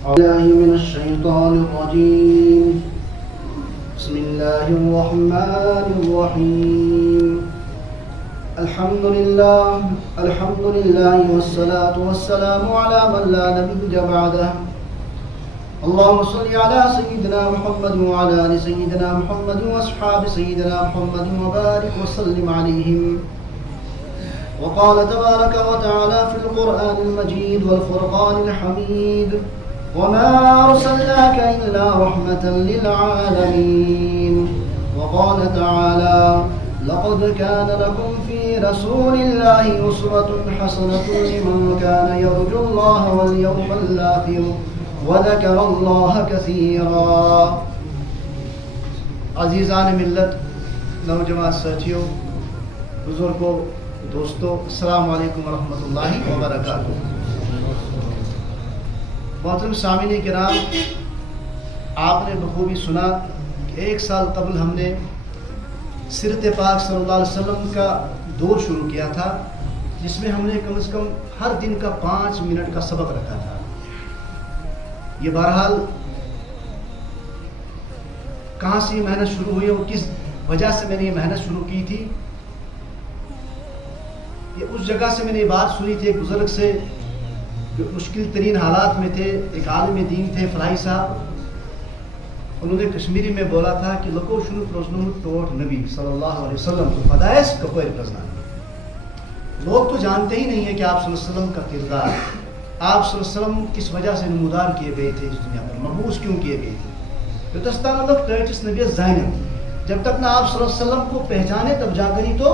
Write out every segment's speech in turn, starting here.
بالله من الشيطان الرجيم. بسم الله الرحمن الرحيم. الحمد لله والصلاة والسلام على من لا نبي بعده. اللهم صل على سيدنا محمد وعلى آل سيدنا محمد وأصحاب سيدنا محمد وبارك وسلم عليهم. وقال تبارك وتعالى في القرآن المجيد والفرقان الحميد: وما أرسلناك إلا رحمة للعالمين. وقال تعالى: لقد كان لكم في رسول الله أسوة حسنة لمن كان يرجو الله واليوم الآخر وذكر الله كثيرا. عزیزان ملت، نوجوان ساتھیوں، بزرگوں، دوستوں، السلام علیکم ورحمۃ اللہ وبرکاتہ. محترم سامعین کرام، آپ نے بخوبی سنا کہ 1 سال قبل ہم نے سیرت پاک صلی اللہ علیہ وسلم کا دور شروع کیا تھا، جس میں ہم نے کم از کم ہر دن کا 5 منٹ کا سبق رکھا تھا. یہ بہرحال کہاں سے یہ محنت شروع ہوئی اور کس وجہ سے میں نے یہ محنت شروع کی تھی، یہ اس جگہ سے میں نے یہ بات سنی تھی ایک بزرگ سے جو مشکل ترین حالات میں تھے، ایک عالم دین تھے فلاحی صاحب. انہوں نے کشمیری میں بولا تھا کہ لکو شنو پرزنو ٹوٹ نبی صلی اللہ علیہ وسلم تو فدائس کپر پرزنا. لوگ تو جانتے ہی نہیں ہیں کہ آپ صلی اللہ علیہ وسلم کا کردار، آپ صلی اللہ علیہ وسلم کس وجہ سے نمودار کیے گئے تھے اس دنیا پر، مبعوث کیوں کیے گئے تھے. یوتستان اللہ ٹرٹس نبی زینب، جب تک نہ آپ صلی اللہ علیہ وسلم کو پہچانے تب جا کر ہی تو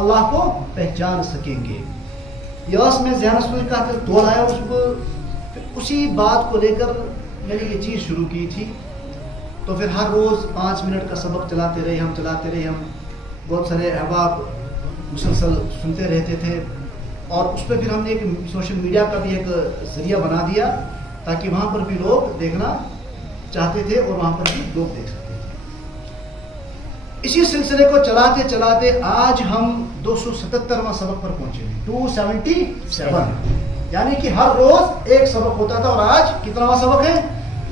اللہ کو پہچان سکیں گے. یس میں ذہنس میں کہا دور آیا اس کو، اسی بات کو لے کر میں نے یہ چیز شروع کی تھی. تو پھر ہر روز 5 منٹ کا سبق چلاتے رہے ہم بہت سارے احباب مسلسل سنتے رہتے تھے. اور اس پہ پھر ہم نے ایک سوشل میڈیا کا بھی ایک ذریعہ بنا دیا تاکہ وہاں پر بھی لوگ دیکھنا چاہتے تھے اور وہاں پر بھی لوگ دیکھ سکتے تھے. اسی سلسلے کو چلاتے چلاتے آج ہم 277واں سبق پر پہنچے ہیں. 277، یعنی کہ ہر روز ایک سبق ہوتا تھا اور آج کتناواں سبق ہے؟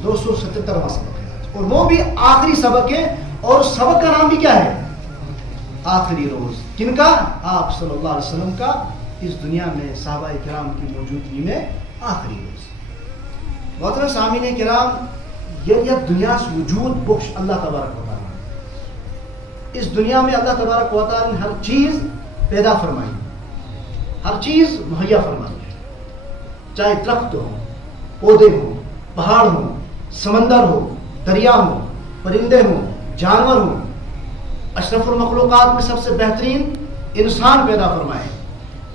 277واں سبق ہے. اور وہ بھی آخری سبق ہے. اور سبق کا نام بھی کیا ہے؟ آخری روز. کن کا؟ آپ صلی اللہ علیہ وسلم کا اس دنیا میں صحابہ کرام کی موجودگی میں آخری روز. محترم سامعین کرام، یہ دنیا سے وجود بخش اللہ تبارک و تعالیٰ. اس دنیا میں اللہ تبارک و تعالیٰ نے ہر چیز پیدا فرمائی، ہر چیز مہیا فرمائی ہے. چاہے درخت ہو، پودے ہوں، پہاڑ ہوں، سمندر ہو، دریا ہوں، پرندے ہوں، جانور ہوں. اشرف المخلوقات میں سب سے بہترین انسان پیدا فرمائے.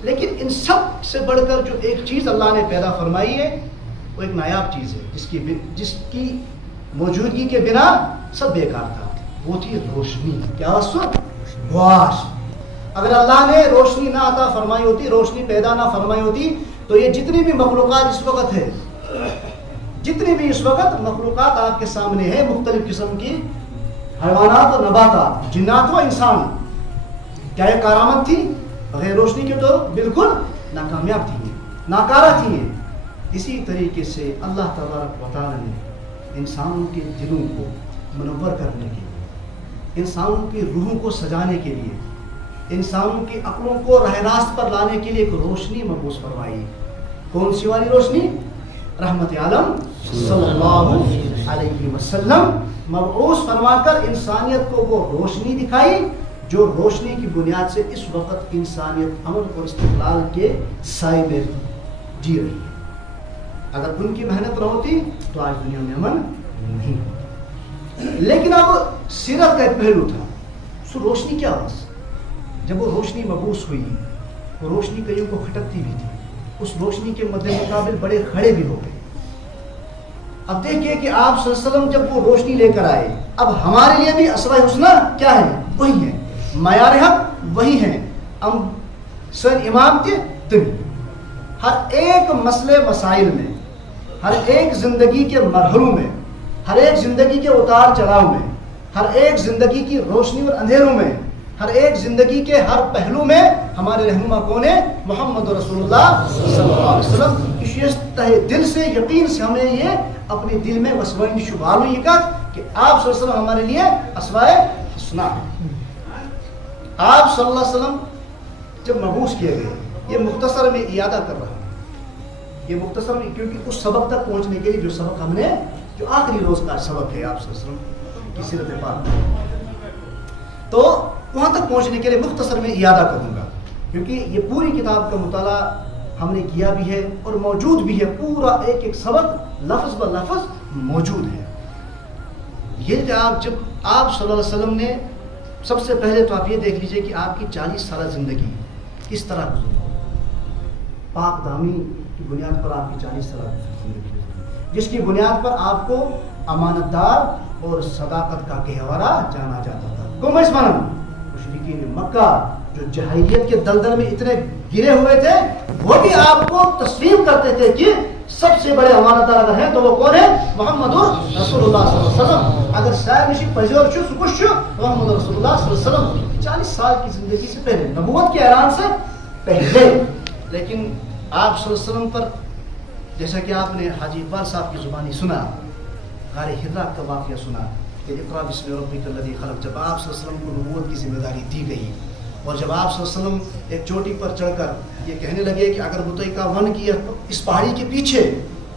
لیکن ان سب سے بڑھ کر جو ایک چیز اللہ نے پیدا فرمائی ہے وہ ایک نایاب چیز ہے جس کی موجودگی کے بنا سب بیکار تھا. وہ تھی روشنی. کیا واش. اگر اللہ نے روشنی نہ عطا فرمائی ہوتی، روشنی پیدا نہ فرمائی ہوتی، تو یہ جتنی بھی مخلوقات اس وقت ہے، جتنی بھی اس وقت مخلوقات آپ کے سامنے ہیں، مختلف قسم کی حیوانات و نباتات، جنات و انسان، کیا یہ کارآمد تھی؟ بغیر روشنی کے تو بالکل ناکامیاب تھی، ناکارہ تھی. اسی طریقے سے اللہ تبارک و تعالیٰ نے انسانوں کے دلوں کو منور کرنے کے لیے، انسانوں کی روحوں کو سجانے کے لیے، انسانوں کی عقلوں کو راہ راست پر لانے کے لیے ایک روشنی مبعوث فرمائی. کون سی والی روشنی؟ رحمت عالم صلی اللہ علیہ وسلم مبعوث فرما کر انسانیت کو وہ روشنی دکھائی جو روشنی کی بنیاد سے اس وقت انسانیت امن اور استقلال کے سائے میں جی رہی ہے. اگر ان کی محنت نہ ہوتی تو آج دنیا میں امن نہیں. لیکن اب سیرت کا ایک پہلو تھا. سو روشنی کیا ہوا؟ جب وہ روشنی مبعوث ہوئی، وہ روشنی کئیوں کو کھٹکتی بھی تھی. اس روشنی کے مد مقابل بڑے کھڑے بھی ہو گئے. اب دیکھیے کہ آپ صلی اللہ علیہ وسلم جب وہ روشنی لے کر آئے، اب ہمارے لیے بھی اسوہ حسنہ کیا ہے؟ وہی ہے. معیار حق وہی ہے. سن امام تھے تبھی ہر ایک مسئلے مسائل میں، ہر ایک زندگی کے مرحلوں میں، ہر ایک زندگی کے اتار چڑھاؤ میں، ہر ایک زندگی کی روشنی اور اندھیروں میں، ہر ایک زندگی کے ہر پہلو میں ہمارے رہنما کون ہے؟ محمد رسول اللہ صلی اللہ علیہ وسلم. اس تہ دل سے یقین سے ہمیں یہ اپنے دل میں وسوائن شبالو یہ کہا کہ آپ صلی اللہ علیہ وسلم ہمارے لیے اسوائے حسنہ ہے. آپ صلی اللہ علیہ وسلم جب مبعوث کیے گئے، یہ مختصر میں اعادہ کر رہا ہوں، یہ مختصر میں، کیونکہ اس سبق تک پہنچنے کے لیے جو سبق ہم نے، جو آخری روز کا سبق ہے آپ صلی اللہ علیہ وسلم کی سیرت پاک، تو وہاں تک پہنچنے کے لیے مختصر میں اعادہ کروں گا، کیونکہ یہ پوری کتاب کا مطالعہ ہم نے کیا بھی ہے اور موجود بھی ہے، پورا ایک ایک سبق لفظ ب لفظ موجود ہے. یہ کہ جب آپ صلی اللہ علیہ وسلم نے، سب سے پہلے تو آپ یہ دیکھ لیجئے کہ آپ کی 40 سالہ زندگی کس طرح گزری. پاک دامی کی بنیاد پر آپ کی 40 سالہ زندگی گزری، جس کی بنیاد پر آپ کو امانت دار اور صداقت کا گہوارہ جانا جاتا تھا. مشرکین مکہ جو جاہلیت کے دلدل میں اتنے گرے ہوئے تھے، وہ بھی آپ کو تسلیم کرتے تھے کہ سب سے بڑے امانت دار اگر ہیں تو وہ کون ہے؟ محمد رسول اللہ صلی اللہ علیہ وسلم. اگر سائر نشی پذیر چھو سکوش چھو محمد رسول اللہ صلی اللہ علیہ وسلم 40 سال کی زندگی سے پہلے، نبوت کے اعلان سے پہلے. لیکن آپ صلی اللہ علیہ وسلم پر، جیسا کہ آپ نے حاجی اقبال صاحب کی زبانی سنا، غار حرا کا واقعہ سنا کہ اقرا بسم ربک الذی خلق، جب آپ صلی اللہ علیہ وسلم کو نبوت کی ذمہ داری دی گئی اور جب آپ صلی اللہ علیہ وسلم ایک چوٹی پر چڑھ کر یہ کہنے لگے کہ اگر متعلقہ ون کی اس پہاڑی کے پیچھے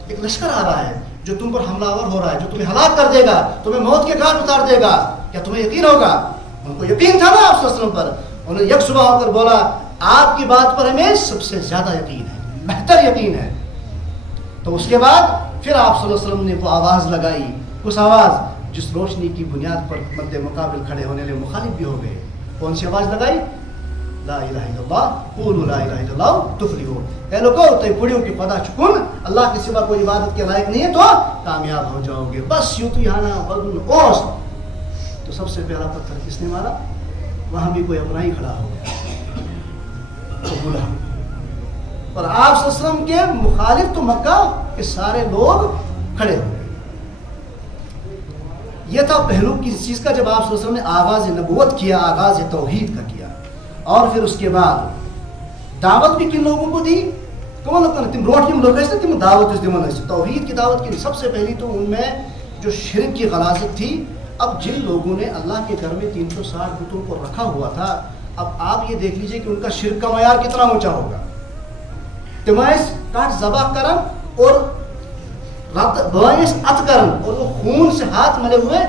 ایک لشکر آ رہا ہے جو تم پر حملہ آور ہو رہا ہے، جو تمہیں ہلاک کر دے گا، تمہیں موت کے گھاٹ اتار دے گا، کیا تمہیں یقین ہوگا؟ ان کو یقین تھا نا آپ صلی اللہ علیہ وسلم پر. انہوں نے یک صبح ہو کر بولا آپ کی بات پر ہمیں سب سے زیادہ یقین ہے، بہتر یقین ہے. تو اس کے بعد پھر آپ صلی اللہ علیہ وسلم نے وہ آواز لگائی، اس آواز جس روشنی کی بنیاد پر مد مقابل کھڑے ہونے لے مخالف بھی ہو گئے. کون سی آواز لگائی؟ لا الہ الا اللہ قولوا لا الہ الا اللہ تفلحوا. اے لوگو تو پڑھیو کہ پتہ چکن اللہ کے سوا کوئی عبادت کے لائق نہیں ہے تو کامیاب ہو جاؤ گے. بس یوں تو یہاں وزن اوس. تو سب سے پہلا پتھر کس نے مارا؟ وہاں بھی کوئی اپنا ہی کھڑا ہو تو بولا. اور آپ صلی اللہ علیہ وسلم کے مخالف تو مکہ کے سارے لوگ کھڑے ہو گئے. یہ تھا پہلو کسی چیز کا جب آپ صلی اللہ علیہ وسلم نے آغاز نبوت کیا، آغاز توحید کا کیا. اور پھر اس کے بعد دعوت بھی کن لوگوں کو دی؟ کون لوگ تم روٹیم لوگ ایسے تم دعوت اس دمن ایسے توحید کی دعوت کی. سب سے پہلی تو ان میں جو شرک کی غلاظت تھی. اب جن لوگوں نے اللہ کے گھر میں 360 بتوں کو رکھا ہوا تھا، اب آپ یہ دیکھ لیجئے کہ ان کا شرک کا معیار کتنا اونچا ہوگا. تمائس کاٹ ذبح کرن اور بوائس ات کرن اور وہ خون سے ہاتھ ملے ہوئے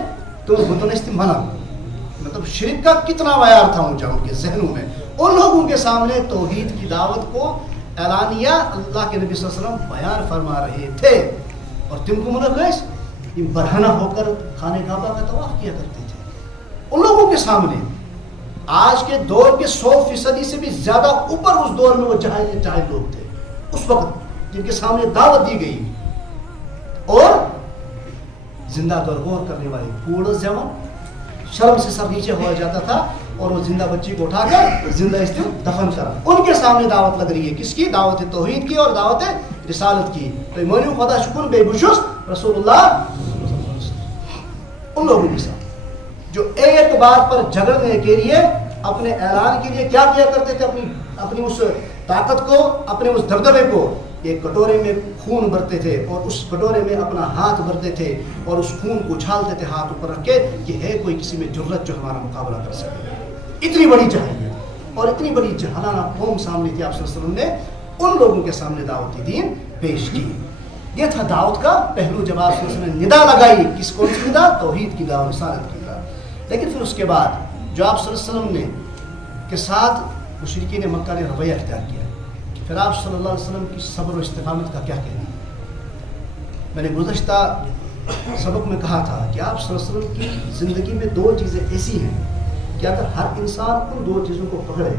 تو بتوں نے استعمال، مطلب شرک کا کتنا معیار تھا اونچا ان کے ذہنوں میں. ان لوگوں کے سامنے توحید کی دعوت کو اعلانیہ اللہ کے نبی صلی اللہ علیہ وسلم بیان فرما رہے تھے. اور تم کو منقش یہ برہنہ ہو کر خانہ کعبہ کا طواف کیا کرتے تھے ان لوگوں کے سامنے. آج کے دور کے 100% سے بھی زیادہ اوپر اس دور میں وہ جاہل لوگ تھے اس وقت، جن کے سامنے دعوت دی گئی. اور زندہ درگور کرنے والے کوڑ جوان شرم سے سر نیچے ہو جاتا تھا اور وہ زندہ بچی کو اٹھا کر زندہ دفن کرا. ان کے سامنے دعوت لگ رہی ہے، کس کی؟ دعوت توحید کی اور دعوت رسالت کی. تو مونیو خدا شکر بے بشش رسول اللہ ان لوگوں کے ساتھ جو ایک بات پر جھگڑنے کے لیے، اپنے اعلان کے لیے کیا کیا کرتے تھے؟ اپنی اس طاقت کو، اپنے اس دبدبے کو ایک کٹورے میں خون بھرتے تھے اور اس کٹورے میں اپنا ہاتھ بھرتے تھے اور اس خون کو اچھالتے تھے ہاتھ اوپر رکھ کے کہ ہے کوئی کسی میں جرت جو ہمارا مقابلہ کر سکے. اتنی بڑی جاہلیت اور اتنی بڑی جہالانہ قوم سامنے تھی. آپ صلی اللہ علیہ وسلم نے ان لوگوں کے سامنے دعوت دین پیش کی. یہ تھا دعوت کا پہلو. جب آپ صلی اللہ علیہ وسلم نے ندا لگائی، کس کون سی ندا؟ توحید کی دعوت، رسالت کی دعوت. لیکن پھر اس کے بعد جو آپ صلی اللہ علیہ وسلم نے کے ساتھ مشرکین مکہ نے رویہ اختیار کیا، پھر آپ صلی اللہ علیہ وسلم کی صبر و استقامت کا کیا کہنا. میں نے گزشتہ سبق میں کہا تھا کہ آپ صلی اللہ علیہ وسلم کی زندگی میں 2 چیزیں ایسی ہیں کہ اگر ہر انسان ان 2 چیزوں کو پکڑے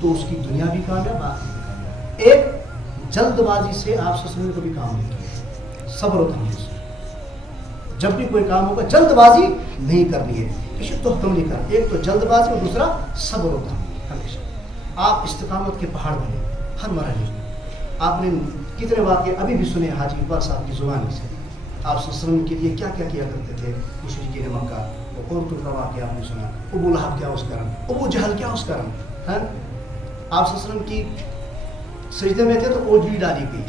تو اس کی دنیا بھی کامیاب، آخرت بھی. ایک، جلد بازی سے آپ صلی اللہ علیہ وسلم نے کبھی کام نہیں کیا، صبر و تحمل سے. جب بھی کوئی کام ہوگا جلد بازی نہیں کرنی ہے، کسی تو حکم نہیں کرنا. ایک تو جلد بازی اور دوسرا صبر و تحمل. ہمیشہ آپ استقامت کے پہاڑ بنے ہر مرحلے میں. آپ نے کتنے واقعے ابھی بھی سنے حاجی اقبال صاحب کی زبانی سے. آپ صلی اللہ علیہ وسلم کے لیے کیا کیا کرتے تھے مشرکین مکہ. عورت کا واقعہ آپ نے سنا، ابو لہب کیا اس کرن، ابو جہل کیا اس کرن. آپ صلی اللہ علیہ وسلم کی سجدے میں تھے تو اوجھلی ڈالی گئی.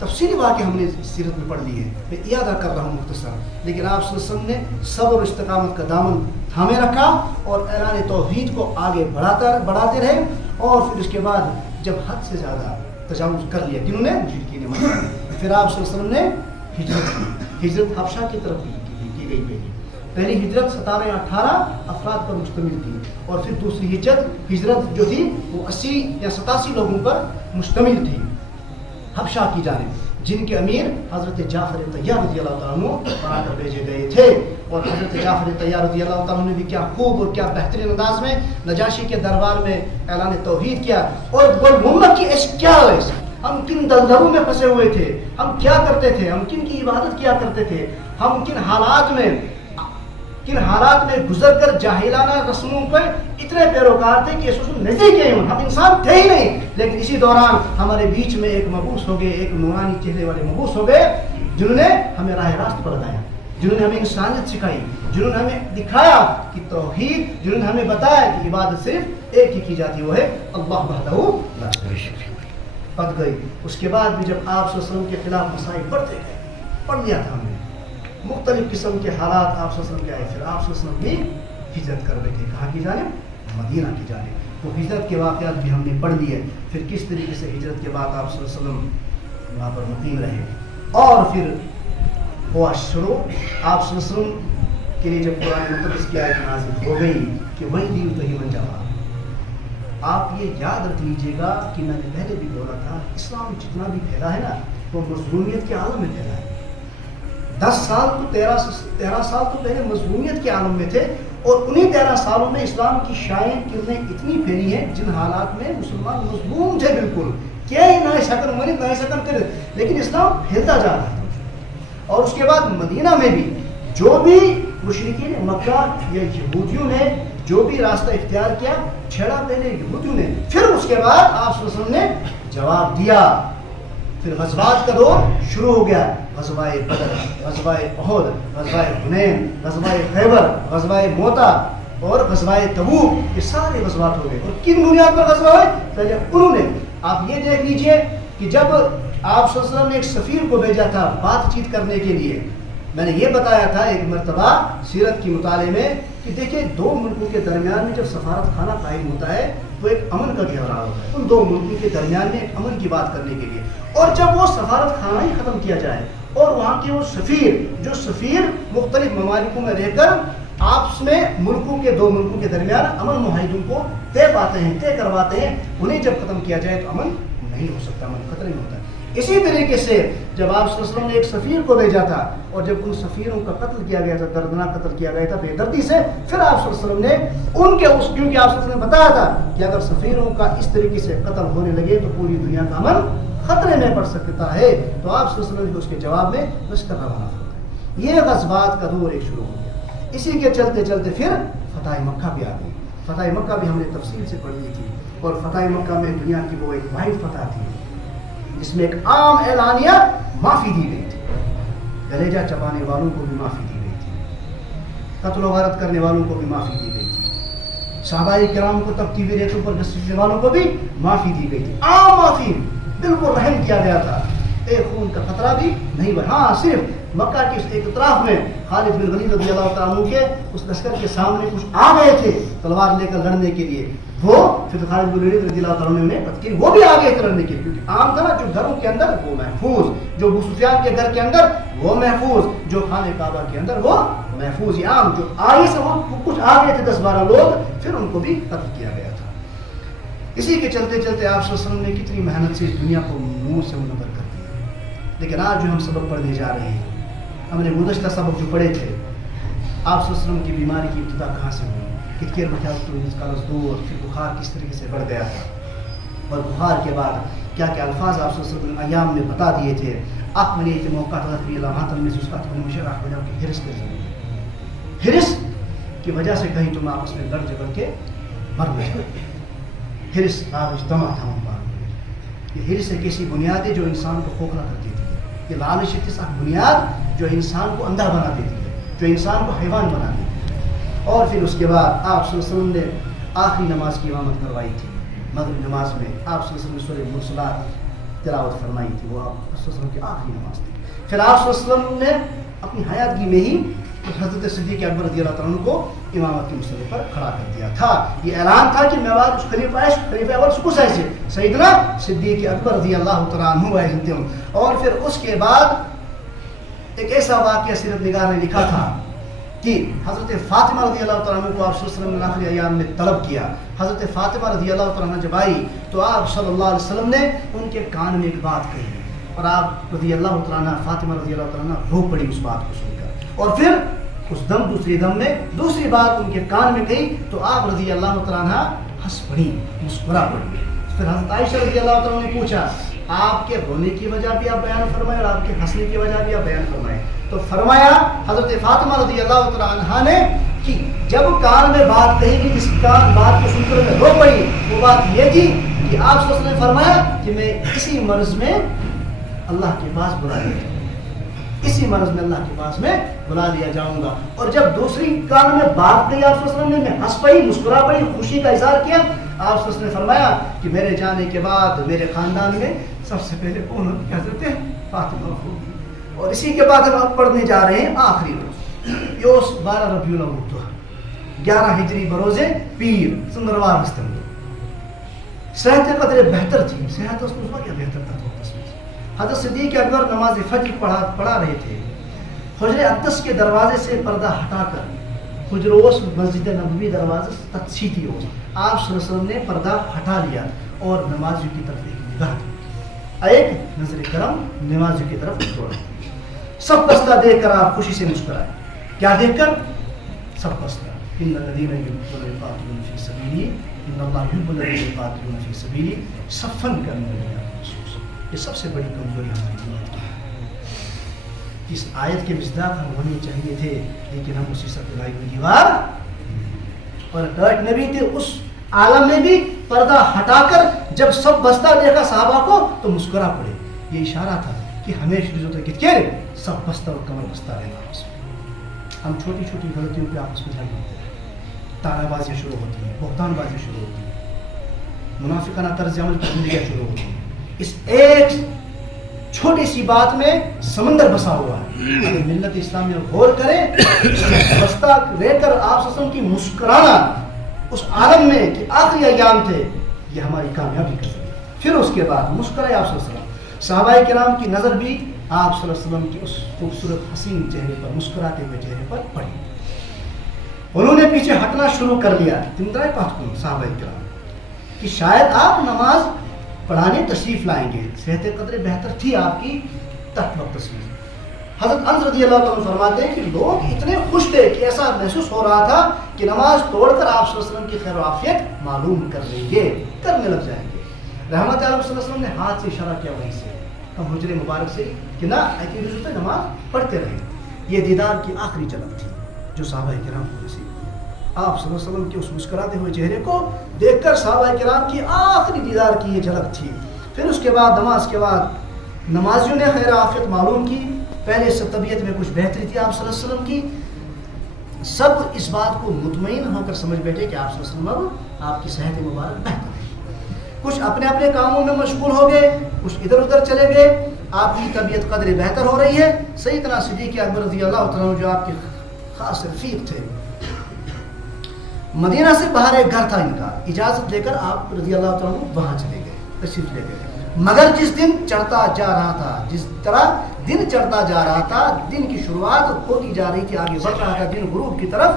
تفصیلی واقعہ ہم نے سیرت میں پڑھ لی ہے، میں اعادہ کر رہا ہوں مختصر. لیکن آپ صلی اللہ علیہ وسلم نے صبر و استقامت کا دامن تھامے رکھا اور اعلان توحید کو آگے بڑھاتے رہے. اور پھر اس کے بعد جب حد سے زیادہ تجاوز کر لیا کنہوں نے؟ مشرکین مکہ نے. پھر آپ صلی اللہ علیہ وسلم نے ہجرت حبشہ کی طرف کی گئی. پہلی ہجرت 17-18 افراد پر مشتمل تھی اور پھر دوسری ہجرت جو تھی وہ 80 یا 87 لوگوں پر مشتمل تھی حبشہ کی جانب، جن کے امیر حضرت جعفر طیار رضی اللہ تعالیٰ عنہ بنا کر بھیجے گئے تھے. اور حضرت جعفر طیار رضی اللہ تعالیٰ عنہ نے بھی کیا خوب اور کیا بہترین انداز میں نجاشی کے دربار میں اعلان توحید کیا. اور محمد کی عشق کیا ہے، ہم کن دلدلوں میں پھنسے ہوئے تھے، ہم کیا کرتے تھے، ہم کن کی عبادت کیا کرتے تھے، ہم کن حالات میں گزر کر جاہلانہ رسموں پر اتنے پیروکار تھے کہ ہم انسان تھے ہی نہیں. لیکن اسی دوران ہمارے بیچ میں ایک مبعوث ہو گئے، ایک نورانی چہرے والے مبعوث ہو گئے، جنہوں نے ہمیں راہ راست پر بتایا، جنہوں نے ہمیں انسانیت سکھائی، جنہوں نے ہمیں دکھایا کہ توحید، جنہوں نے ہمیں بتایا کہ عبادت صرف ایک ہی کی جاتی، وہ ہے اللہ وحدہ لا شریک لہ. پت گئی. اس کے بعد بھی جب آپ صلی اللہ علیہ وسلم کے خلاف مسائل بڑھتے گئے، پڑھ لیا تھا ہم نے مختلف قسم کے حالات آپ صلی اللہ علیہ وسلم کے آئے. پھر آپ صلی اللہ علیہ وسلم بھی ہجرت کر بیٹھے، کہاں کی جانب؟ مدینہ کی جانب. تو ہجرت کے واقعات بھی ہم نے پڑھ لیے. پھر کس طریقے سے ہجرت کے بعد آپ صلی اللہ علیہ وسلم وہاں پر مقیم رہے. اور پھر ہوا شروع آپ صلی اللہ علیہ وسلم کے لیے جب قرآن مقدس کی آیت نازل ہو گئی کہ وہی دیو تو ہی من جاوا. آپ یہ یاد رکھ لیجیے گا کہ میں نے پہلے بھی بولا تھا، اسلام جتنا بھی پھیلا ہے نا وہ مظلومیت کے عالم میں پھیلا ہے. 10 سال تو 13 سال تو پہلے مظلومیت کے عالم میں تھے، اور انہیں 13 سالوں میں اسلام کی شائیں کرنیں اتنی پھیلی ہیں جن حالات میں مسلمان مظلوم تھے بالکل، کیا ہی نہ شکر منی نہ شکر کرے، لیکن اسلام پھیلتا جا رہا تھا. اور اس کے بعد مدینہ میں بھی جو بھی مشرکین مکہ یا یہودیوں نے جو بھی راستہ اختیار کیا، چھیڑا پہلے یہودیوں نے، پھر اس کے بعد آپ صلی اللہ علیہ وسلم نے جواب دیا. پھر غزوات کا دور شروع ہو گیا. غزوہ بدر، غزوہ احد، غزوہ حنین، غزوہ خیبر، غزوہ موتا اور غزوہ تبوک، یہ سارے غزوات ہو گئے. اور کن بنیاد پر غزوہ ہوئے؟ پہلے انہوں نے. آپ یہ دیکھ لیجئے کہ جب آپ صلی اللہ علیہ وسلم نے ایک سفیر کو بھیجا تھا بات چیت کرنے کے لیے، میں نے یہ بتایا تھا ایک مرتبہ سیرت کی مطالعے میں کہ دیکھیں 2 ملکوں کے درمیان میں جب سفارت خانہ قائم ہوتا ہے تو ایک امن کا گہراؤ ہوتا ہے ان 2 ملکوں کے درمیان میں امن کی بات کرنے کے لیے. اور جب وہ سفارت خانہ ہی ختم کیا جائے اور وہاں کے وہ سفیر مختلف ممالکوں میں رہ کر آپس میں ملکوں کے 2 ملکوں کے درمیان امن معاہدوں کو طے کرواتے ہیں، انہیں جب ختم کیا جائے تو امن نہیں ہو سکتا، امن خطرے میں ہوتا ہے. اسی طریقے سے جب آپ صلی اللہ علیہ وسلم نے ایک سفیر کو بھیجا تھا اور جب ان سفیروں کا قتل کیا گیا تھا، دردناک قتل کیا گیا تھا بے دردی سے، پھر آپ صلی اللہ علیہ وسلم نے ان کے کیونکہ آپ صلی اللہ علیہ وسلم نے بتایا تھا کہ اگر سفیروں کا اس طریقے سے قتل ہونے لگے تو پوری دنیا کا امن خطرے میں پڑ سکتا ہے، تو آپ صلی اللہ علیہ وسلم نے اس کے جواب میں لشکر روانہ فرمایا. یہ غزوات کا دور ایک شروع ہو گیا. اسی کے چلتے چلتے پھر فتح مکہ بھی آ گئی. فتح مکہ بھی ہم نے تفصیل سے پڑھ لی تھی، اور فتح مکہ میں دنیا کی وہ ایک واحد فتح تھی جس میں ایک عام اعلانیہ معافی دی گئی تھی. گلیجہ چبانے والوں کو بھی معافی دی گئی تھی، قتل و غارت کرنے والوں کو بھی معافی دی گئی تھی، صحابہ کرام کو تبتیبی ریتوں پر گھسیٹنے والوں کو بھی معافی دی گئی تھی. عام معافی، بالکل رحم کیا گیا تھا، ایک خون کا خطرہ بھی نہیں بنا. ہاں صرف مکہ کے ایک اطراف میں خالد بن ولید رضی اللہ تعالیٰ عنہ کے اس لشکر کے سامنے کچھ آ گئے تھے تلوار لے کر لڑنے کے لیے، وہ پھر خالد بن ولید رضی اللہ تعالیٰ عنہ نے قتل کی، وہ بھی آ گئے تھے لڑنے کے لیے، کیونکہ عام تھا نا جو گھروں کے اندر وہ محفوظ، جو ابو سفیان کے گھر کے اندر وہ محفوظ، جو خانہ کعبہ کے اندر وہ محفوظ. عام جو آگے سے وہ کچھ آ گئے تھے 10-12 لوگ، پھر ان کو بھی قتل کیا گیا تھا. اسی کے چلتے چلتے آپ صلی اللہ علیہ وسلم نے کتنی محنت سے اس دنیا کو منہ سے منور کر دیا. لیکن آج جو ہم سبق پڑھنے جا رہے ہیں، ہم نے گزشتہ سبق جو پڑھے تھے، آپ صلی اللہ علیہ وسلم کی بیماری کی ابتدا کہاں سے ہوئی، کتکیر دور، پھر بخار کس طریقے سے بڑھ گیا تھا، اور بخار کے بعد کیا کیا الفاظ آپ صلی اللہ علیہ وسلم ایام نے بتا دیے تھے. آپ نے یہ موقع ہرس کی وجہ سے کہیں تم آپس میں لڑ جھگڑ کے مر نہ جاؤ. ہرس لالچ دما تھا ان پر. یہ ہرس ایک ایسی بنیاد ہے جو انسان کو کھوکھلا کر دیتی ہے. یہ لالچ ایک ایسی بنیاد جو انسان کو اندھا بنا دیتی ہے، جو انسان کو حیوان بنا دیتی ہے. اور پھر اس کے بعد آپ صلی اللہ علیہ وسلم نے آخری نماز کی امامت کروائی تھی مغرب نماز میں. آپ صلی اللہ علیہ وسلم نے سورہ مرسلات تلاوت فرمائی تھی, وہ آپ صلی اللہ علیہ وسلم کی آخری نماز تھی. پھر آپ صلی اللہ علیہ وسلم نے اپنی حیاتگی میں ہی حضرت صدیق اکبر رضی اللہ تعالیٰ عنہ کو امامت کے مسئلے پر کھڑا کر دیا تھا. یہ اعلان تھا کہ میں بعد اس خلیفہ اول سکوس ایسے سیدنا صدیق اکبر رضی اللہ تعالیٰ عنہ وائزنتے ہوں. اور پھر اس کے بعد ایک ایسا واقعہ سیرت نگار نے لکھا تھا کہ حضرت فاطمہ رضی اللہ تعالیٰ عنہ کو آپ صلی اللہ علیہ وسلم نے آخری ایام میں طلب کیا. حضرت فاطمہ رضی اللہ تعالیٰ عنہ جب آئی تو آپ صلی اللہ علیہ وسلم نے ان کے کان میں ایک بات کہی اور آپ رضی اللہ تعالیٰ عنہ فاطمہ رضی اللہ تعالیٰ عنہ رو پڑی اس بات کو سن کر. اور پھر اس دم دوسری دم میں دوسری بات ان کے کان میں گئی تو آپ رضی اللہ تعالیٰ عنہ ہنس پڑی, مسکرا پڑی. پھر حضرت عائشہ رضی اللہ تعالیٰ عنہ نے پوچھا آپ کے رونے کی وجہ بھی آپ بیان فرمائیں اور آپ کے ہنسنے کی وجہ بھی آپ بیان فرمائیں. تو فرمایا حضرت فاطمہ رضی اللہ تعالیٰ عنہ نے کہ جب کان میں بات کہی گئی جس کان بات کو سن کر میں رو پڑی وہ بات یہ تھی کہ آپ صلی اللہ علیہ وسلم نے فرمایا کہ میں اسی مرض میں اللہ کے پاس بلا لیا جاؤں گا, اسی مرض میں اللہ کے پاس میں بلا لیا جاؤں گا. اور جب دوسری کان میں بات کہی آپ صلی اللہ علیہ وسلم نے میں ہنس پڑی, مسکرا پڑی, خوشی کا اظہار کیا. آپ صلی اللہ علیہ وسلم نے فرمایا کہ میرے جانے کے بعد میرے خاندان میں سب سے پہلے کون ہوگی؟ حضرت فاطمہ ہوگی. اور اسی کے بعد ہم پڑھنے جا رہے ہیں آخری روز یوس 12 ربیع الاول 11 ہجری بروز پیر سندروار مستمر. صحت قدر بہتر تھی, صحت اس کو کیا بہتر تھا. حضرت صدیق اکبر نماز فجر پڑھا رہے تھے. حجر اقدس کے دروازے سے پردہ ہٹا کر حجروس مسجد نبوی دروازے تک سیدھی ہو آپ صلی اللہ علیہ وسلم نے پردہ ہٹا لیا اور نمازیوں کی طرف ایک نگاہ دی, ایک نظر کرم نمازیوں کی طرف چھوڑا. سب بستہ دیکھ کر آپ خوشی سے مسکرائے. کیا دیکھ کر؟ سب بستہ. ان الذین یقاتلون فی سبیلی ان اللہ یحب الذین یقاتلون فی سبیلی صفا کرنے. یہ سب سے بڑی کمزوری ہماری امت کی ہے. اس آیت کے مصداق ہم ہونے چاہیے تھے لیکن ہم اسی سب لگائی ہوئی دیوار اور ڈٹ نبی تھے. اس عالم میں بھی پردہ ہٹا کر جب سب بستہ دیکھا صحابہ کو تو مسکرا پڑے. یہ اشارہ تھا کہ ہمیشہ جو تک کیا سب بستہ اور کمر بستہ رہنا. ہم چھوٹی چھوٹی غلطیوں پہ آپس میں جھگڑتے ہیں, تانا بازیاں شروع ہوتی ہیں, بہتان بازیاں شروع ہوتی ہیں, منافقانہ طرز عمل کی زندگیاں شروع ہوتی ہیں. اس ایک چھوٹی سی بات میں سمندر بسا ہوا ہے. اگر ملت اسلامیہ غور کرے بستہ رہ کر آپ صلی اللہ علیہ وسلم کی مسکرانا اس عالم میں کہ آخری ایام تھے, یہ ہماری کامیابی کا ذریعہ. پھر اس کے بعد مسکرائے آپ صلی اللہ علیہ وسلم. صحابہ کرام کی نظر بھی آپ صلی اللہ علیہ وسلم کی اس خوبصورت حسین چہرے پر, مسکراتے ہوئے چہرے پر پڑی. انہوں نے پیچھے ہٹنا شروع کر لیا. تمدرائے پاتکون صحابہ کرام کہ شاید آپ نماز پڑھانے تشریف لائیں گے. صحت قدر بہتر تھی آپ کی تحت وقت تصویر. حضرت انس رضی اللہ عنہ فرماتے ہیں کہ لوگ اتنے خوش تھے کہ ایسا محسوس ہو رہا تھا کہ نماز توڑ کر آپ صلی اللہ علیہ وسلم کی خیر و عافیت معلوم کر لیں گے, کرنے لگ جائیں گے. رحمت عالم صلی اللہ علیہ وسلم نے ہاتھ سے اشارہ کیا وہیں سے ہم حجر مبارک سے کہ نہ ایسی رجوع سے نماز پڑھتے رہیں. یہ دیدار کی آخری جھلک تھی جو صحابہ کرام کو نصیب. آپ صلی اللہ علیہ وسلم کے اس مسکراتے ہوئے چہرے کو دیکھ کر صحابہ کرام کی آخری دیدار کی یہ جھلک تھی. پھر اس کے بعد نماز کے بعد نمازیوں نے خیر عافیت معلوم کی. پہلے سے طبیعت میں کچھ بہتری تھی آپ صلی اللہ علیہ وسلم کی. سب اس بات کو مطمئن ہو کر سمجھ بیٹھے کہ آپ صلی اللہ علیہ وسلم آپ کی صحت مبارک بہتر ہے. کچھ اپنے اپنے کاموں میں مشغول ہو گئے, کچھ ادھر ادھر چلے گئے. آپ کی طبیعت قدر بہتر ہو رہی ہے. سیدنا صدیق اکبر رضی اللہ تعالیٰ جو آپ کے خاص رفیق تھے, مدینہ سے باہر ایک گھر تھا ان کا, اجازت لے کر آپ رضی اللہ تعالیٰ وہاں چلے گئے, تشریف لے گئے. مگر جس دن چڑھتا جا رہا تھا, جس طرح دن چڑھتا جا رہا تھا, دن کی شروعات ہوتی جا رہی تھی, آگے بڑھ رہا تھا دن غروب کی طرف,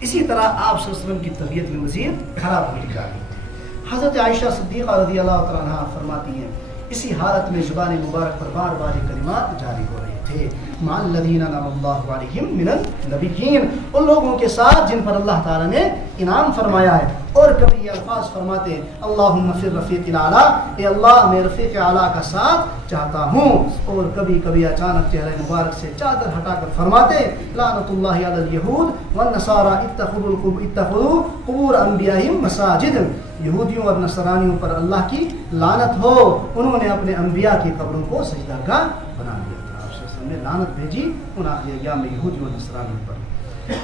اسی طرح آپ صلی اللہ علیہ وسلم کی طبیعت میں مزید خراب ہوتی جا رہی تھی. حضرت عائشہ صدیقہ رضی اللہ تعالیٰ عنہ فرماتی ہیں اسی حالت میں زبان مبارک پر بار بار کلمات جاری ہو رہے تھے. مع الذین انعم اللہ علیہم من النبیین, ان لوگوں کے ساتھ جن پر اللہ تعالیٰ نے انعام فرمایا ہے. اور کبھی یہ الفاظ فرماتے ہیں اللہم فی الرفیق الاعلیٰ, اے اللہ میں رفیق اعلیٰ کا ساتھ چاہتا ہوں. اور کبھی کبھی اچانک چہرہ مبارک سے چادر ہٹا کر فرماتے لعنت اللہ علی الیہود والنصارى اتخذوا قبور انبیائہم مساجد, یہودیوں اور نصرانیوں پر اللہ کی لعنت ہو, انہوں نے اپنے انبیاء کی قبروں کو سجدہ گاہ بنا لیا. آپ صلی اللہ علیہ وسلم نے لعنت بھیجی ان آخری ایام میں یہودیوں اور نصرانیوں پر.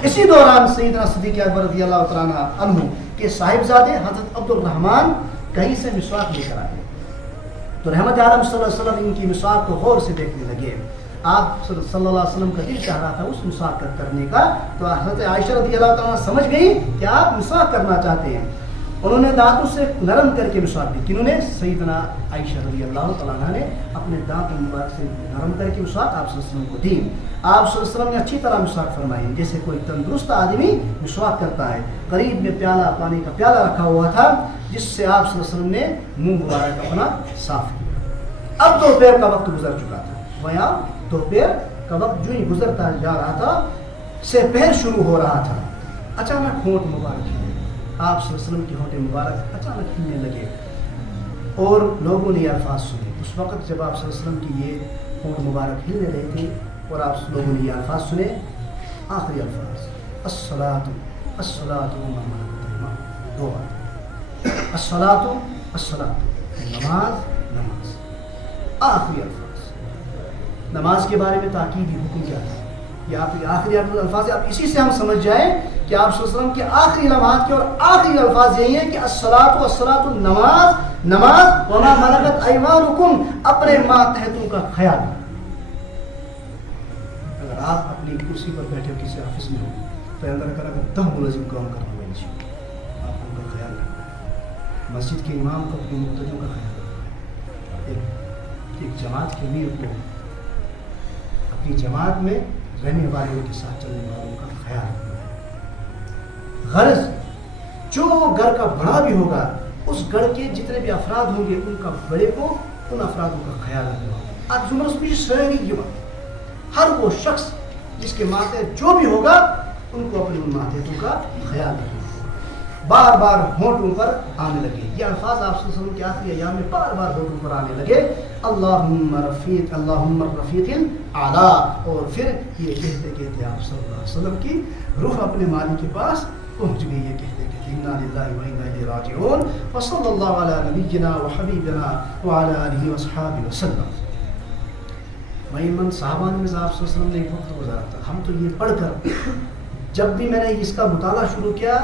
اسی دوران سیدنا صدیق اکبر رضی اللہ تعالیٰ عنہ کے صاحبزادے حضرت عبد الرحمن کہیں سے مسواک لے کر آئے تو رحمت عالم صلی اللہ علیہ وسلم ان کی مسواک کو غور سے دیکھنے لگے. آپ صلی اللہ علیہ وسلم کا دل چاہ رہا تھا اس مسواک کرنے کا, تو حضرت عائشہ رضی اللہ تعالیٰ سمجھ گئی کہ آپ مسواک کرنا چاہتے ہیں. انہوں نے دانتوں سے نرم کر کے مسواک دی. کنہوں نے؟ سیدنا عائشہ رضی اللہ تعالیٰ نے اپنے دانت مبارک سے نرم کر کے مسواک آپ صلی اللہ علیہ وسلم کو دی. آپ صلی اللہ علیہ وسلم نے اچھی طرح مسواک فرمائی جیسے کوئی تندرست آدمی مسواک کرتا ہے. قریب میں پیالہ, پانی کا پیالہ رکھا ہوا تھا جس سے آپ صلی اللہ علیہ وسلم نے منہ مبارک اپنا صاف کیا. اب دوپہر کا وقت گزر چکا تھا. وہاں دوپہر کا وقت جو ہی گزرتا جا رہا تھا, سپہر شروع ہو رہا تھا. اچانک ہونٹ مبارک ہلے. آپ صلی اللہ علیہ وسلم کے ہونٹ مبارک اچانک ہلنے لگے اور لوگوں نے یہ الفاظ سنے. اس وقت جب آپ صلی اللہ علیہ وسلم کی یہ ہونٹ مبارک ہلنے رہے تھے اور آپ لوگوں نے یہ الفاظ سنے, آخری الفاظ الصلاۃ الصلاۃ دو بات, الصلاۃ الصلاۃ, نماز نماز. آخری الفاظ نماز کے بارے میں تاکیدی حکم کیا تھا. یہ آپ کے آخری الفاظ, آپ اسی سے ہم سمجھ جائیں کہ آپ صلی اللہ علیہ وسلم کے آخری لمحات کے اور آخری الفاظ یہی ہیں کہ الصلاۃ الصلاۃ, نماز نماز, وما ملکت ایمانکم, اپنے ماتحتوں کا خیال. اگر آپ اپنی کرسی پر بیٹھے کسی آفس میں ہو تو اندر اگر 10 ملازم کام کرنا ہوا نہیں, آپ ان کا خیال رکھیں. مسجد کے امام کو اپنے مقتدیوں کا خیال رکھیں. ایک جماعت کے امیر کو اپنی جماعت میں رہنے والوں کے ساتھ چلنے والوں کا خیال رکھنا ہے. غرض جو گھر کا بڑا بھی ہوگا اس گھر کے جتنے بھی افراد ہوں گے ان کا بڑے کو ان افرادوں کا خیال رکھنا ہوگا. آپ زمرس بھی سہری ہر وہ شخص جس کے ماتحت جو بھی ہوگا ان کو اپنے ان ماتحتوں کا خیال رکھنا ہوگا. بار بار ہونٹوں پر آنے لگے یہ الفاظ. آپ صلی اللہ علیہ وسلم کے آخری ایام میں بار بار ہونٹوں پر آنے لگے, اللہم رفیق, اللہم رفیق اعلیٰ. اور پھر یہ کہتے کہتے آپ صلی اللہ علیہ وسلم کی روح اپنے مالک کے پاس پہنچ گئی. یہ کہتے کہتے انا للہ و انا الیہ راجعون, وصلی اللہ علی نبینا و حبیبنا وعلی آلہ وصحبہ وسلم. صحابہ میں آپ صلی اللہ علیہ وسلم نے ایک وقت گزارا تھا. ہم تو یہ پڑھ کر جب بھی میں نے اس کا مطالعہ شروع کیا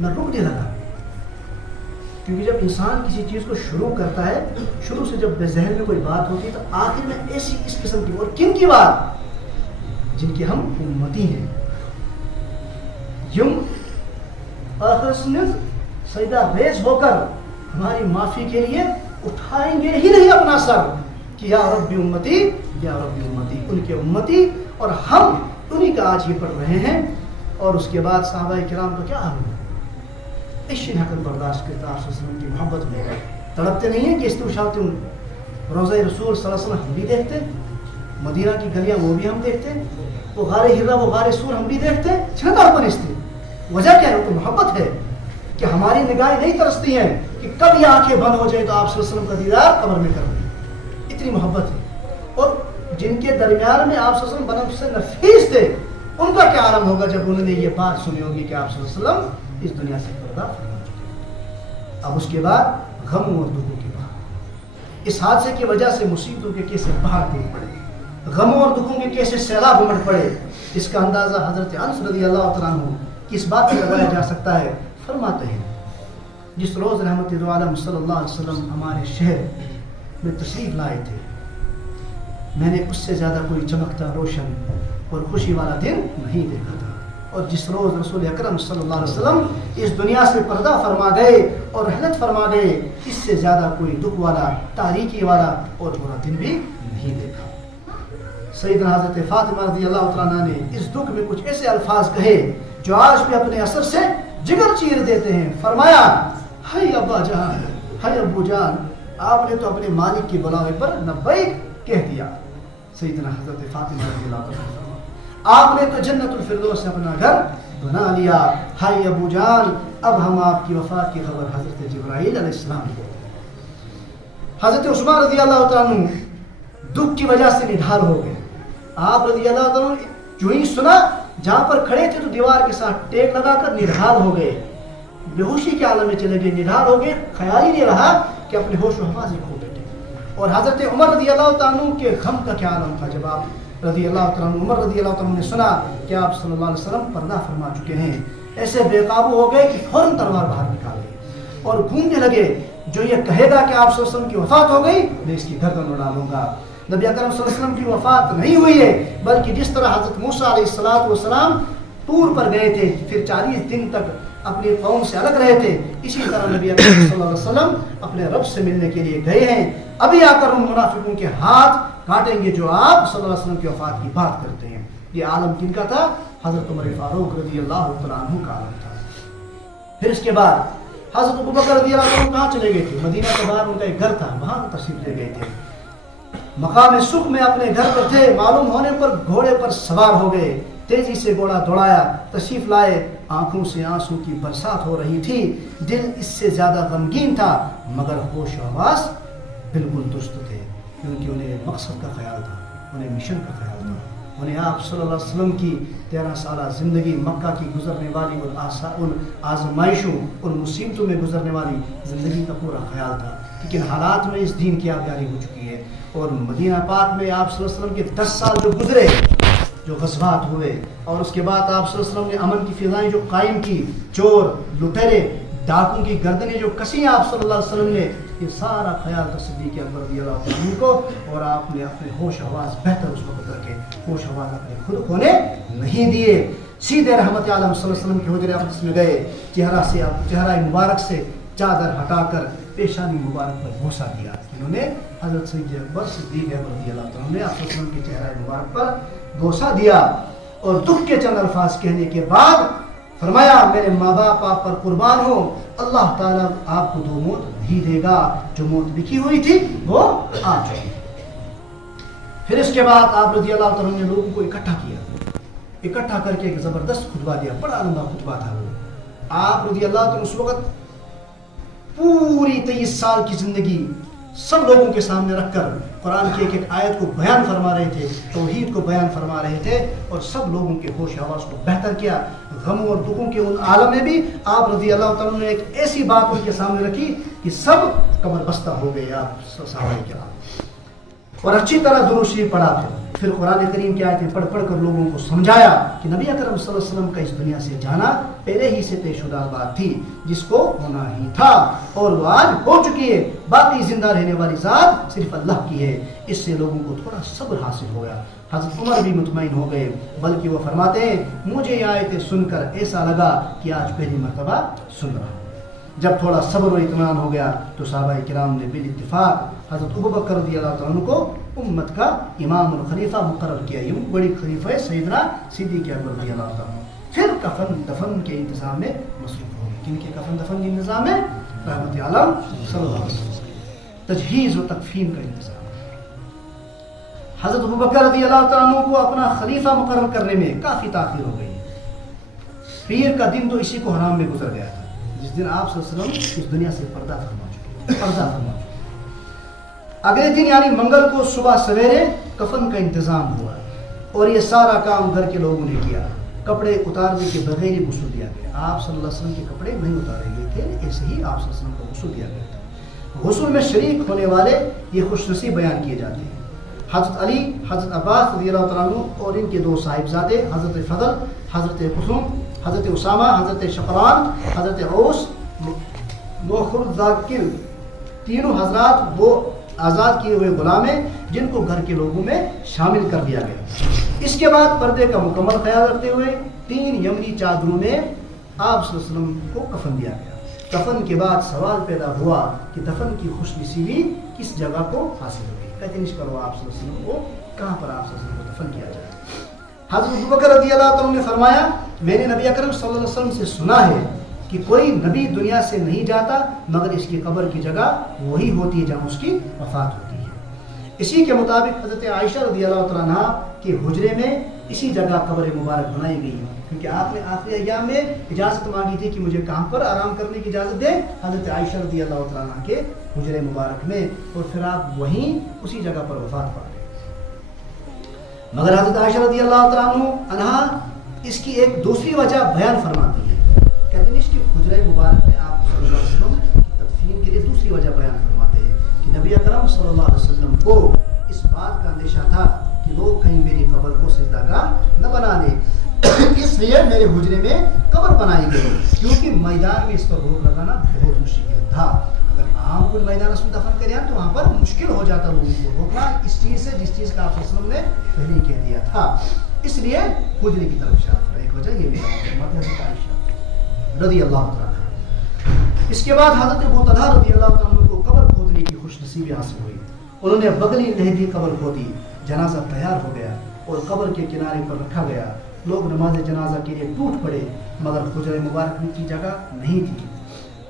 میں رکنے لگا, کیونکہ جب انسان کسی چیز کو شروع کرتا ہے, شروع سے جب ذہن میں کوئی بات ہوتی ہے تو آخر میں ایسی اس قسم کی, اور کن کی بات, جن کے ہم امتی ہیں. یم آخر سجدہ ریز ہو کر ہماری معافی کے لیے اٹھائیں گے ہی نہیں اپنا سر کہ یا رب امتی یا رب امتی, ان کے امتی, اور ہم انہی کا آج یہ پڑھ رہے ہیں. اور اس کے بعد صحابہ کرام کا کیا حال ہوا, عشق حقیقت برداشت کرتا آپ صلی اللہ علیہ وسلم کی محبت میں تڑپتے نہیں ہیں کہ استوشاط روضہ رسول صلی اللہ علیہ وسلم ہم بھی دیکھتے, مدینہ کی گلیاں وہ بھی ہم دیکھتے, وہ غار ہرا وہ غار سور ہم بھی دیکھتے. چھنکار پرستے وجہ کیا ہے؟ تو محبت ہے کہ ہماری نگاہیں نہیں ترستی ہیں کہ کب یہ آنکھیں بند ہو جائیں تو آپ صلی اللہ علیہ وسلم کا دیدار قبر میں کر دیں. اتنی محبت ہے. اور جن کے درمیان میں آپ صلی اللہ علیہ وسلم بنفس سے نفیس تھے ان کا کیا عالم ہوگا جب انہوں نے یہ بات سنی ہوگی کہ آپ صلی اللہ علیہ وسلم اس دنیا سے پردہ فرما چکے. اب اس کے بعد غم اور دکھوں کی بات, اس حادثے کی وجہ سے مصیبتوں کے کیسے پہاڑ ٹوٹ پڑے, غموں اور دکھوں کے کیسے سیلاب امڑ پڑے, اس کا اندازہ حضرت انس رضی اللہ تعالیٰ عنہ کس بات سے لگایا جا سکتا ہے. فرماتے ہیں جس روز رحمت عالم صلی اللہ علیہ وسلم ہمارے شہر میں تشریف لائے تھے, میں نے اس سے زیادہ کوئی چمکتا روشن اور خوشی والا دن نہیں دیکھا تھا. اور جس روز رسول اکرم صلی اللہ علیہ وسلم اس دنیا سے پردہ فرما گئے اور رحلت فرما گئے, اس سے زیادہ کوئی دکھ والا, تاریکی والا اور برا دن بھی نہیں دیکھا. سیدنا حضرت فاطمہ رضی اللہ تعالیٰ نے اس دکھ میں کچھ ایسے الفاظ کہے جو آج بھی اپنے اثر سے جگر چیر دیتے ہیں. فرمایا ہائے ابا جان, ہائے ابو جان, آپ نے تو اپنے مالک کی بلاوے پر لبیک کہہ دیا. سیدنا حضرت فاطمہ رضی اللہ تعالیٰ آپ نے تو جنت الفردوس سے اپنا گھر بنا لیا. ہائے ابو جان, اب ہم آپ کی وفات کی خبر حضرت جبرائیل علیہ السلام کو. حضرت عثمان رضی اللہ تعالیٰ عنہ دکھ کی وجہ سے نڈھال ہو گئے. آپ رضی اللہ تعالیٰ عنہ جو ہی سنا جہاں پر کھڑے تھے تو دیوار کے ساتھ ٹیک لگا کر نڈھال ہو گئے, بے ہوشی کے عالم میں چلے گئے, نڈھال ہو گئے. خیال ہی نہیں رہا کہ اپنے ہوش و حواس کھو بیٹھے. اور حضرت عمر رضی اللہ تعالیٰ عنہ کے غم کا کیا عالم تھا جب آپ رضی اللہ تعالیٰ عنہ عمر رضی اللہ تعالیٰ عنہ نے سنا کہ آپ صلی اللہ علیہ وسلم پردہ فرما چکے ہیں، ایسے بے قابو ہو گئے کہ فوراً تلوار باہر نکال دی اور گھومنے لگے، جو یہ کہے گا کہ آپ صلی اللہ علیہ وسلم کی وفات ہو گئی میں اس کی گردن اڑا لوں گا۔ نبی اکرم صلی اللہ علیہ وسلم کی وفات نہیں ہوئی ہے، بلکہ جس طرح حضرت موسیٰ علیہ السلام طور پر گئے تھے، پھر 40 دن تک اپنی قوم سے الگ رہے تھے، اسی طرح نبی اکرم صلی اللہ علیہ وسلم اپنے رب سے ملنے کے لیے گئے ہیں۔ ابھی آ کر ان منافقوں کے ہاتھ کاٹیں گے جو آپ صلی اللہ علیہ وسلم کی وفات کی بات کرتے ہیں۔ یہ عالم کن کا تھا؟ حضرت عمر فاروق رضی اللہ تعالیٰ عنہ کا عالم تھا۔ پھر اس کے بعد حضرت ابوبکر رضی اللہ عنہ کہاں چلے گئے تھے؟ مدینہ کے باہر ان کا ایک گھر تھا، وہاں تشریف لے گئے تھے۔ مقام سکھ میں اپنے گھر پر تھے، معلوم ہونے پر گھوڑے پر سوار ہو گئے، تیزی سے گھوڑا دوڑایا، تشریف لائے، آنکھوں سے آنسو کی برسات ہو رہی تھی، دل اس سے زیادہ غمگین تھا، مگر ہوش و حواس بالکل درست تھے، کیونکہ انہیں مقصد کا خیال تھا، انہیں مشن کا خیال تھا، انہیں آپ صلی اللہ علیہ وسلم کی 13 سالہ زندگی، مکہ کی گزرنے والی ان آزمائشوں، ان مصیبتوں میں گزرنے والی زندگی کا پورا خیال تھا، لیکن حالات میں اس دین کی آبیاری ہو چکی ہے۔ اور مدینہ پاک میں آپ صلی اللہ علیہ وسلم کے 10 سال جو گزرے، جو غزوات ہوئے، اور اس کے بعد آپ صلی اللہ علیہ وسلم نے امن کی فضائیں جو قائم کی، چور، لٹیرے، ڈاکوں کی گردنیں جو کسی آپ صلی اللہ علیہ وسلم نے، یہ سارا خیال تھا صدیق اکبر رضی اللہ عنہ کو، اور آپ نے اپنے ہوش حواس بہتر اس وقت رکھے، ہوش حواس اپنے خود کھونے نہیں دیے، سیدھے رحمت عالم صلی اللہ علیہ وسلم کے حجرے اقدس میں گئے، چہرہ مبارک سے چادر ہٹا کر پیشانی مبارک پر بوسہ دیا۔ انہوں نے حضرت صدیق اکبر رضی اللہ عنہ نے آپ صلی اللہ علیہ وسلم کے چہرہ مبارک پر بوسہ دیا، اور دکھ کے چند الفاظ کہنے کے بعد فرمایا میرے ماں باپ آپ پر قربان ہو، اللہ تعالیٰ آپ کو 2 موت نہیں دے گا، جو موت لکھی ہوئی تھی وہ آ چکی۔ پھر اس کے بعد آپ رضی اللہ تعالیٰ نے لوگوں کو اکٹھا کر کے ایک زبردست خطبہ دیا، بڑا لمبا خطبہ تھا وہ۔ آپ رضی اللہ تعالیٰ اس وقت پوری 23 سال کی زندگی سب لوگوں کے سامنے رکھ کر قرآن کی ایک آیت کو بیان فرما رہے تھے، توحید کو بیان فرما رہے تھے، اور سب لوگوں کے ہوش حواس کو بہتر کیا۔ غموں اور دکھوں کے ان عالم میں بھی آپ رضی اللہ تعالیٰ نے ایک ایسی بات ان کے سامنے رکھی کہ سب قبر بستہ ہو گئے آپ صحابہ کرام، اور اچھی طرح درود شریف پڑھا۔ پھر قرآن کریم کی آیتیں پڑھ پڑھ کر لوگوں کو سمجھایا کہ نبی اکرم صلی اللہ علیہ وسلم کا اس دنیا سے جانا پہلے ہی سے طے شدہ بات تھی، جس کو ہونا ہی تھا، اور وہ آج ہو چکی ہے، باقی زندہ رہنے والی ذات صرف اللہ کی ہے۔ اس سے لوگوں کو تھوڑا صبر حاصل ہو گیا، حضرت عمر بھی مطمئن ہو گئے، بلکہ وہ فرماتے ہیں مجھے یہ آیتیں سن کر ایسا لگا کہ آج پہلی مرتبہ سن رہا ہوں۔ جب تھوڑا صبر و اطمینان ہو گیا تو صحابہ کرام نے بالاتفاق حضرت ابوبکر رضی اللہ تعالیٰ عنہ کو امت کا امام الخلیفہ مقرر کیا، یہ بڑی خلیفہ سیدنا صدیق اکبر رضی اللہ تعالیٰ عنہ۔ پھر کفن دفن کے انتظام میں مصروف ہو گئے۔ کن کے کفن دفن کے انتظام میں؟ رحمت عالم صلی اللہ علیہ وسلم، تجہیز و تکفین کا انتظام۔ حضرت ابوبکر رضی اللہ تعالیٰ عنہ کو اپنا خلیفہ مقرر کرنے میں کافی تاخیر ہو گئی۔ پیر کا دن تو اسی کو حرام میں گزر گیا تھا، جس دن آپ صلی اللہ علیہ وسلم اس دنیا سے پردہ فرما چکے۔ اگلے دن یعنی منگل کو صبح سویرے کفن کا انتظام ہوا، اور یہ سارا کام گھر کے لوگوں نے کیا۔ کپڑے اتارنے کے بغیر ہی غسل دیا گیا، آپ صلی اللہ علیہ وسلم کے کپڑے نہیں اتارے گئے تھے، ایسے ہی آپ صلی اللہ علیہ وسلم کو غسل دیا گیا تھا۔ غسل میں شریک ہونے والے یہ خوش نصیب بیان کیے جاتے ہیں، حضرت علی، حضرت عباس رضی اللہ تعالیٰ عنہ اور ان کے 2 صاحبزادے حضرت فضل، حضرت قسم، حضرت اسامہ، حضرت شقران، حضرت اوس، نوخر ذاکر، تینوں حضرات وہ آزاد کیے ہوئے غلام ہیں جن کو گھر کے لوگوں میں شامل کر دیا گیا۔ اس کے بعد پردے کا مکمل خیال رکھتے ہوئے 3 یمنی چادروں میں آپ صلی اللہ علیہ وسلم کو کفن دیا گیا۔ کفن کے بعد سوال پیدا ہوا کہ دفن کی خوش نصیبی کس جگہ کو حاصل ہوگی، پیدائش کرو آپ صلی اللہ علیہ وسلم کو کہاں پر آپ صلی اللہ علیہ وسلم کو دفن کیا جائے۔ حضرت ابوبکر رضی اللہ تعالیٰ نے فرمایا میں نے نبی اکرم صلی اللہ علیہ وسلم سے سنا ہے کہ کوئی نبی دنیا سے نہیں جاتا مگر اس کی قبر کی جگہ وہی ہوتی ہے جہاں اس کی وفات ہوتی ہے۔ اسی کے مطابق حضرت عائشہ رضی اللہ تعالیٰ عنہ کے حجرے میں اسی جگہ قبر مبارک بنائی گئی، کیونکہ آپ نے آخری ایام میں اجازت مانگی تھی کہ مجھے کہاں پر آرام کرنے کی اجازت دے، حضرت عائشہ رضی اللہ تعالیٰ عنہ کے حجرے مبارک میں، اور پھر آپ وہیں اسی جگہ پر وفات پا گئے۔ مگر حضرت عائشہ رضی اللہ تعالیٰ عنہ اس کی ایک دوسری وجہ بیان فرماتی ہے، کہتے ہیں اس کی حجرہ مبارک میں آپ صلی اللہ علیہ وسلم تدفین کے لیے دوسری وجہ بیان فرماتے ہیں کہ نبی اکرم صلی اللہ علیہ وسلم کو اس بات کا اندیشہ تھا کہ لوگ کہیں میری سجدہ گاہ نہ بنا لے، اس لیے میرے حجرے میں قبر بنائی گئی، کیونکہ میدان میں اس پر روک لگانا بہت مشکل تھا۔ اگر عام کوئی میدان اس میں دفن کرے تو وہاں پر مشکل ہو جاتا لوگوں کو روکنا اس چیز سے جس چیز کا آپ صلی اللہ علیہ وسلم نے پہلے ہی کہہ دیا تھا، اس لیے حجرے کی طرف اشارہ۔ ایک وجہ یہ بھی حضرت عائشہ رضی اللہ تعالیٰ عنہا۔ اس کے بعد حضرت ابو طلحہ رضی اللہ تعالیٰ عنہ کو قبر کھودنے کی خوش نصیبی حاصل ہوئی، انہوں نے بغلی لہدی قبر کھودی، جنازہ تیار ہو گیا اور قبر کے کنارے پر رکھا گیا، لوگ نماز جنازہ کے لیے ٹوٹ پڑے، مگر حجرہ مبارک میں کی جگہ نہیں تھی۔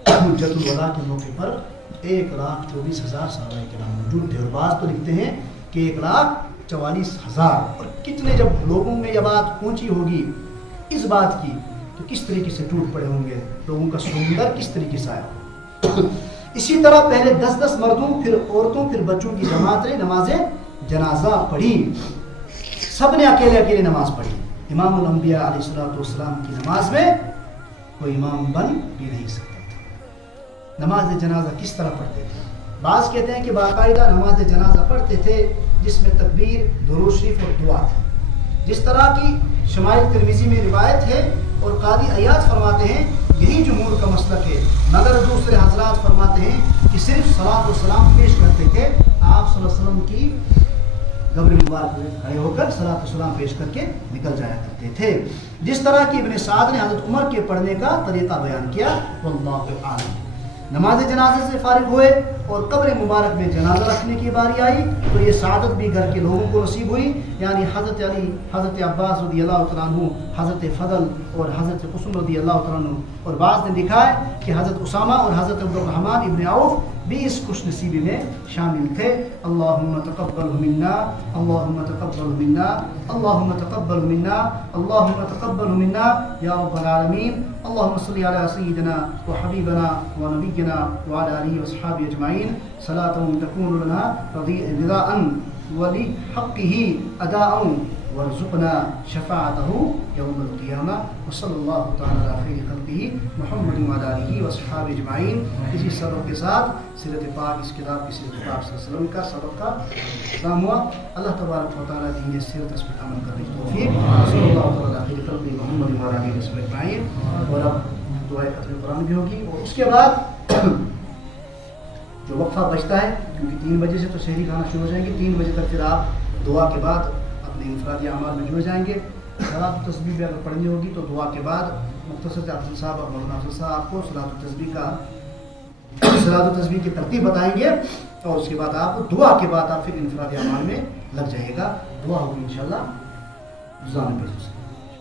حجۃ الوداع کے موقع پر 1,24,000 صحابہ کرام موجود تھے، اور بعض تو لکھتے ہیں کہ 1,44,000۔ اور کتنے جب لوگوں میں یہ بات پہنچی ہوگی اس بات کی تو کس طریقے سے ٹوٹ پڑے ہوں گے، لوگوں کا سمندر کس طریقے سے آیا۔ اسی طرح پہلے 10 مردوں پھر عورتوں پھر بچوں کی جماعت نے نماز جنازہ پڑھی، سب نے اکیلے اکیلے نماز پڑھی۔ امام الانبیاء علیہ الصلوۃ والسلام کی نماز میں کوئی امام بن بھی نہیں سکتا تھا۔ نماز جنازہ کس طرح پڑھتے تھے؟ بعض کہتے ہیں کہ باقاعدہ نماز جنازہ پڑھتے تھے جس میں تکبیر، درود شریف اور دعا تھی، جس طرح کی شمائل ترمذی میں روایت ہے، اور قاضی عیاض فرماتے ہیں یہی جمہور کا مسلک ہے، مگر دوسرے حضرات فرماتے ہیں کہ صرف صلاۃ و سلام پیش کرتے تھے، آپ صلی اللہ علیہ وسلم کی قبر مبارک میں کھڑے ہو کر صلاۃ و سلام پیش کر کے نکل جایا کرتے تھے، جس طرح کہ ابن سعد نے حضرت عمر کے پڑھنے کا طریقہ بیان کیا۔ واللہ اعلم۔ نماز جنازے سے فارغ ہوئے اور قبر مبارک میں جنازہ رکھنے کی باری آئی تو یہ سعادت بھی گھر کے لوگوں کو نصیب ہوئی، یعنی حضرت علی، حضرت عباس رضی اللہ تعالیٰ عنہ، حضرت فضل اور حضرت قسم رضی اللہ تعالیٰ عنہ، اور بعض نے لکھا ہے کہ حضرت اسامہ اور حضرت عبد الرحمن ابن عوف بھی اس خوش نصیبی میں شامل تھے۔ اللہم تقبل منا، اللہم تقبل منا، اللہم تقبل منا، اللہم تقبل منا یا رب العالمین۔ اللہم صلی علی سیدنا و حبیبنا و نبینا وعلی آلہ واصحابہ اجمعین، صلاۃ تکون لنا رضاء ولحقہ اداء وارزقنا شفاعته یوم القیامہ، وصلی اللہ تعالی علی خیر خلقہ محمد وعلی آلہ واصحابہ اجمعین۔ اسی سبق کے ساتھ سیرت پاک اس کتاب کی سیرت پاک صلی اللہ علیہ وسلم کا سبق کا اختتام ہوا۔ اللہ تبارک و تعالیٰ دین سیرت اس پر عمل کرنے کی توفیق، صلی اللہ تعالی علی خیر خلقہ محمد وعلی آلہ واصحابہ اجمعین۔ اور اب دعائے ختم قرآن بھی ہوگی، اور اس کے بعد جو وقفہ بچتا ہے، کیونکہ 3 بجے سے تو سحری کھانا شروع ہو جائیں گے، 3 بجے تک پھر آپ دعا کے بعد اپنے انفرادی اعمال میں جڑ جائیں گے۔ صلاۃ التسبیح بھی اگر پڑھنی ہوگی تو دعا کے بعد مختصر سے افضل صاحب اور مولانا افضل صاحب آپ کو صلاۃ التسبیح کی ترتیب بتائیں گے، اور اس کے بعد آپ دعا کے بعد آپ پھر انفرادی اعمال میں لگ جائے گا۔ دعا ہوگی انشاءاللہ۔